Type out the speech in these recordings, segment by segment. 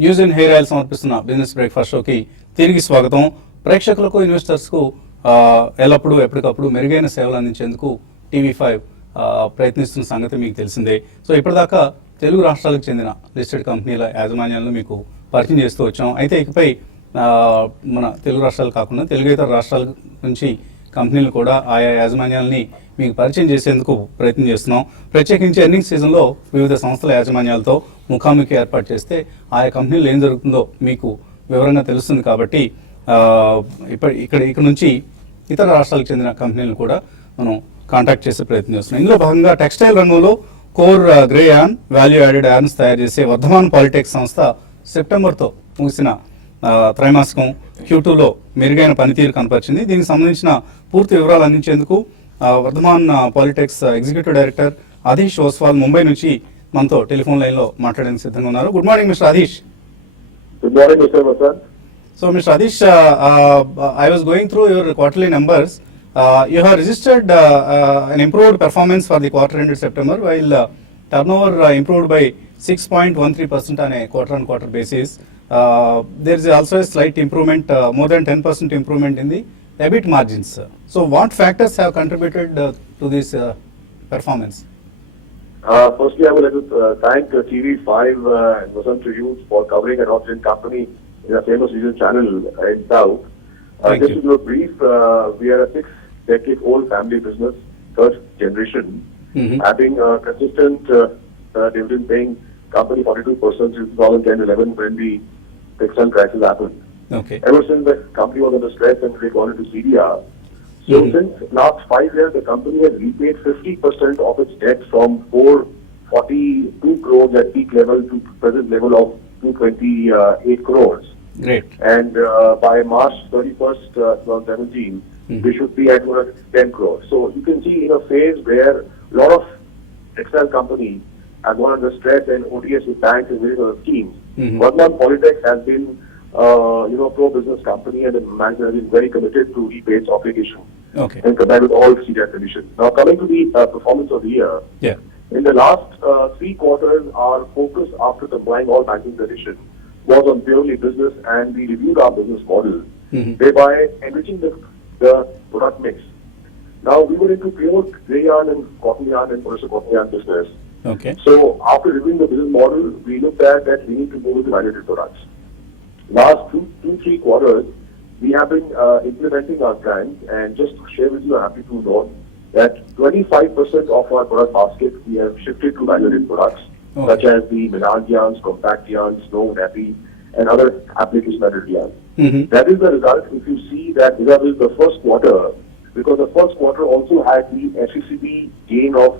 News and hair oil సమర్పిస్తున్న business breakfast షోకి తిరిగి స్వాగతం. ప్రేక్షకులకు ఇన్వెస్టర్స్కు ఎల్లప్పుడూ ఎప్పటికప్పుడు మెరుగైన సేవలు అందించేందుకు టీవీ5 ప్రయత్నిస్తున్న సంగతి మీకు తెలిసిందే. సో ఇప్పటిదాకా తెలుగు రాష్ట్రాలకు చెందిన లిస్టెడ్ కంపెనీల యాజమాన్యాలను మీకు పరిచయం చేస్తూ వచ్చాం. అయితే ఇకపై మన తెలుగు రాష్ట్రాలు కాకుండా తెలుగేతర రాష్ట్రాల నుంచి కంపెనీలు కూడా ఆయా యాజమాన్యాలని మీకు పరిచయం చేసేందుకు ప్రయత్నం చేస్తున్నాం. ప్రత్యేకించి ఎర్నింగ్స్ సీజన్లో వివిధ సంస్థల యాజమాన్యాలతో ముఖాముఖి ఏర్పాటు చేస్తే ఆయా కంపెనీలు ఏం జరుగుతుందో మీకు వివరంగా తెలుస్తుంది. కాబట్టి ఇక్కడ నుంచి ఇతర రాష్ట్రాలకు చెందిన కంపెనీలను కూడా మనం కాంటాక్ట్ చేసే ప్రయత్నం చేస్తున్నాం. ఇందులో భాగంగా టెక్స్టైల్ రంగంలో core grey yarn, value added yarns తయారు చేసే వర్ధమాన్ పాలిటెక్స్ సంస్థ సెప్టెంబర్తో ముగిసిన త్రైమాసికం Q2లో మెరుగైన పనితీరు కనపరిచింది. దీనికి సంబంధించిన పూర్తి వివరాలు అందించేందుకు వర్ధమాన్ పాలిటెక్స్ ఎగ్జిక్యూటివ్ డైరెక్టర్ అదీష్ ఓస్వాల్ ముంబై నుంచి మనతో టెలిఫోన్ లైన్లో మాట్లాడేందుకు సిద్ధంగా ఉన్నారు. Good morning mister Adeesh. Good morning, Mr. Vasan. So Mr. Adish, I was going through your quarterly numbers. You have registered an improved performance for the quarter ended September, while turnover improved by 6.13% on a quarter-on-quarter basis. There is also a slight improvement, more than 10% improvement in the EBIT margins. So what factors have contributed to this performance? Firstly, I would like to thank TV5 and Vasan to you for covering an Austrian company in a famous regional channel in South. Just to do a brief, we are a 6-decade-old family business, third generation, having a consistent dividend-paying company 42% since 2010-11 when the textile crisis happened. Okay. Ever since the company was under stress and we gone into CDR. So since last 5 years, the company has repaid 50% of its debt from 442 crores at peak level to present level of 228 crores. Great. And by March 31st, 2017, we should be at 10 crores. So you can see in a phase where a lot of textile companies have gone under stress and ODS with banks and various other schemes. Vardhman Polytex has been pro-business company and the management has been very committed to repay its obligation. Okay. And compared with all CDR conditions. Now coming to the performance of the year. Yeah. In the last 3 quarters, our focus after complying all banking conditions was on purely business, and we reviewed our business model, thereby enriching the product mix. Now we were into pure grey yarn and cotton yarn and also cotton yarn business. Okay. So after reviewing the business model, we looked at that we need to move into value-added products. Last 2-3 quarters, we have been implementing our plans, and just to share with you, I'm happy to note that 25% of our product basket we have shifted to value-added products, such as the melange yarns, compact yarns, snow, nappy, and other application-added yarns. That is the result if you see that this is the first quarter, because the first quarter also had the FCCB gain of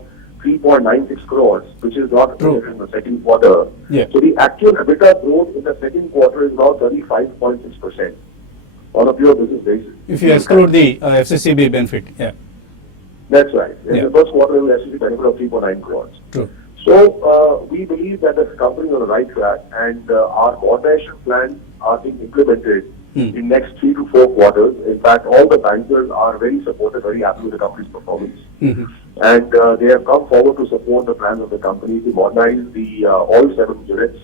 3.96 crores, which is not in the second quarter. Yeah. So the actual EBITDA growth in the second quarter is now 35.6% on a pure business basis. If you exclude the FCCB benefit, yeah. That's right. In the first quarter, we actually benefit of 3.9 crores. True. So we believe that the company is on the right track, and our modernization plans are being implemented in next 3 to 4 quarters. In fact, all the bankers are very supportive, very happy with the company's performance, and they have come forward to support the plans of the company to modernize the all 7 units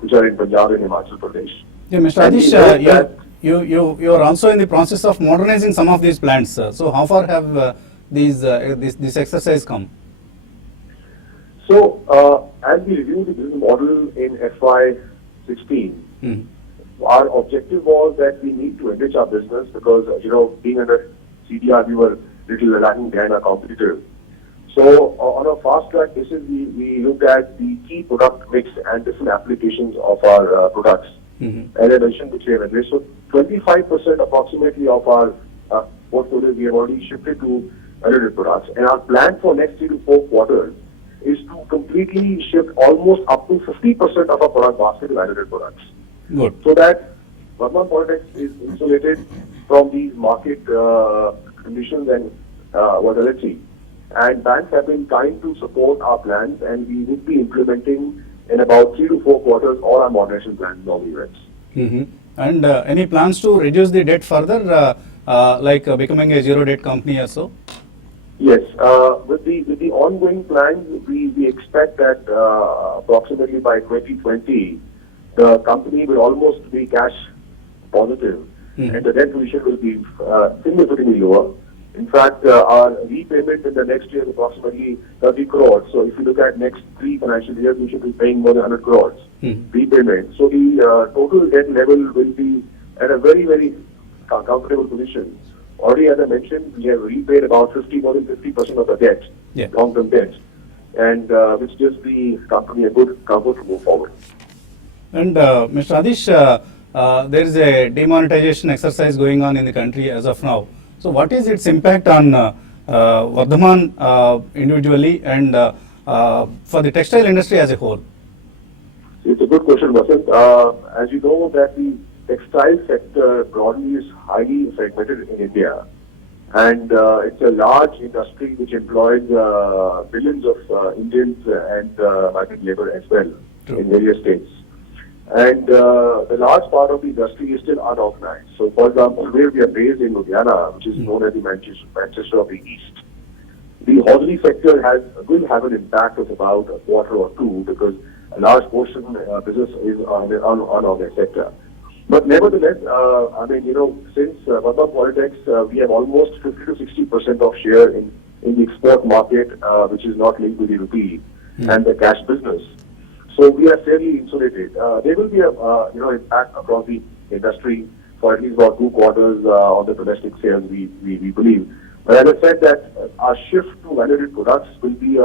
which are in Punjab and Himachal Pradesh. Yeah, Mr. Adish, you are also in the process of modernizing some of these plants. So how far have this exercise come? So, as we reviewed the business model in FY16, our objective was that we need to enrich our business because, being under CDR, we were little lagging behind our competitors. So, on a fast track basis, we looked at the key product mix and different applications of our products. As I mentioned, which we have enriched. So, 25% approximately of our portfolio we have already shifted to value-added products. And our plan for next 3 to 4 quarters is to completely shift almost up to 50% of our product basket to value-added products. Good. So that Vardhman Polytex is insulated from these market conditions and volatility. And banks have been kind to support our plans, and we will be implementing in about 3 to 4 quarters all our modernization plans in all the units. And any plans to reduce the debt further, like becoming a zero-debt company or so? Yes, with the ongoing plans, we expect that approximately by 2020, the company will almost be cash positive, and the debt position will be significantly lower. In fact, our repayment in the next year is approximately 30 crores. So if you look at next 3 financial years, we should be paying more than 100 crores repayment. So the total debt level will be at a very, very comfortable position. Already, as I mentioned, we have repaid about more than 50% of the debt, long-term debt, and which gives the company a good comfort to move forward. And Mr. Adish, there is a demonetization exercise going on in the country as of now. So what is its impact on Vardhman individually and for the textile industry as a whole? It's a good question, Vasant. As you know, that the textile sector broadly is highly fragmented in India, and it's a large industry which employs billions of Indians and migrant labor as well in various states. And the large part of the industry is still unorganized. So, for example, where we are based in Ludhiana, which is known as the Manchester of the East, the hosiery sector will have an impact of about a quarter or two, because a large portion of business is on the unorganized sector. But nevertheless, since Vardhman Polytex, we have almost 50 to 60% of share in the export market, which is not linked to the rupee and the cash business. So we are fairly insulated. There will be a impact across the industry for at least about 2 quarters on the domestic sales, we believe. But as I said, that our shift to value-added products will be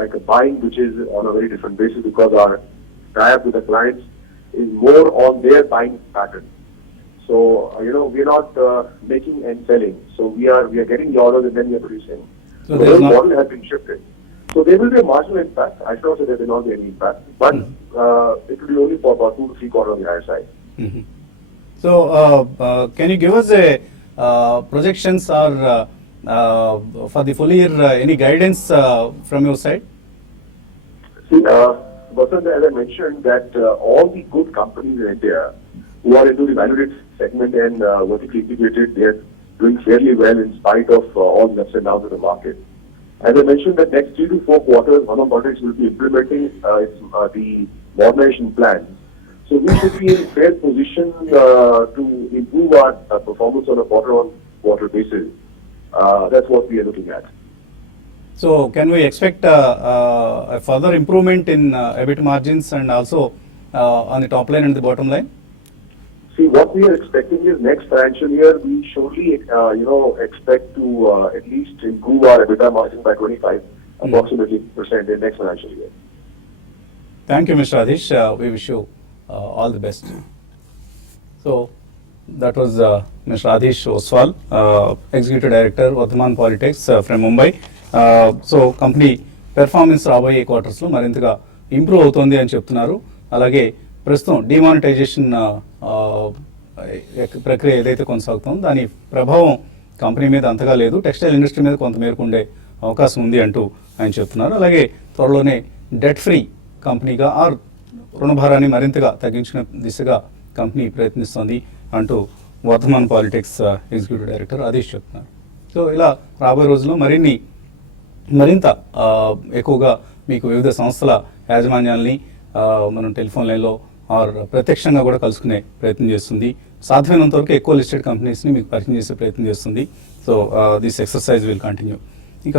like a buying which is on a very different basis, because our tie-up with the clients is more on their buying pattern. So we are not making and selling. So we are getting the orders and then we are producing. So the model has been shifted. So there will be a marginal impact. I should not say there will not be any impact, but it will be only for about 2 to 3 quarters on the higher side. So can you give us a projections or for the full year, any guidance from your side? See, Vasant, as I mentioned, that all the good companies in India who are into the value-added segment and vertically integrated, they are doing fairly well in spite of all the ups and downs of the market. As I mentioned, that next 3 to 4 quarters, Vardhman Polytex will be implementing the modernization plan. So we should be in fair position to improve our performance on a quarter-on-quarter basis. That's what we are looking at. So can we expect a further improvement in EBIT margins and also on the top line and the bottom line? See, what we are expecting is next financial year, we surely, expect to at least improve our EBITDA margin by 25 approximately % in next financial year. Thank you, Mr. Adish. We wish you all the best. So that was Mr. Adish Oswal, Executive Director, Vardhman Polytex from Mumbai. So company performance రాబోయే క్వార్టర్స్లో మరింతగా improve అవుతుంది అని చెప్తున్నారు. అలాగే ప్రస్తుతం demonetisation ప్రక్రియ ఏదైతే కొనసాగుతుందో దాని ప్రభావం కంపెనీ మీద అంతగా లేదు, టెక్స్టైల్ ఇండస్ట్రీ మీద కొంత మేరకు ఉండే అవకాశం ఉంది అంటూ ఆయన చెప్తున్నారు. అలాగే త్వరలోనే డెట్ ఫ్రీ కంపెనీగా ఆర్ రుణభారాన్ని మరింతగా తగ్గించిన దిశగా కంపెనీ ప్రయత్నిస్తోంది అంటూ వర్ధమాన్ పాలిటెక్స్ ఎగ్జిక్యూటివ్ డైరెక్టర్ ఆదిష్ చెప్తున్నారు. సో ఇలా రాబోయే రోజుల్లో మరింత ఎక్కువగా మీకు వివిధ సంస్థల యాజమాన్యాల్ని మనం టెలిఫోన్ లైన్లో ఆర్ ప్రత్యక్షంగా కూడా కలుసుకునే ప్రయత్నం చేస్తుంది. సాధ్యమైనంత వరకు ఎక్కువ లిస్టెడ్ కంపెనీస్ని మీకు పరిచయం చేసే ప్రయత్నం చేస్తుంది. So this exercise will continue. ఇక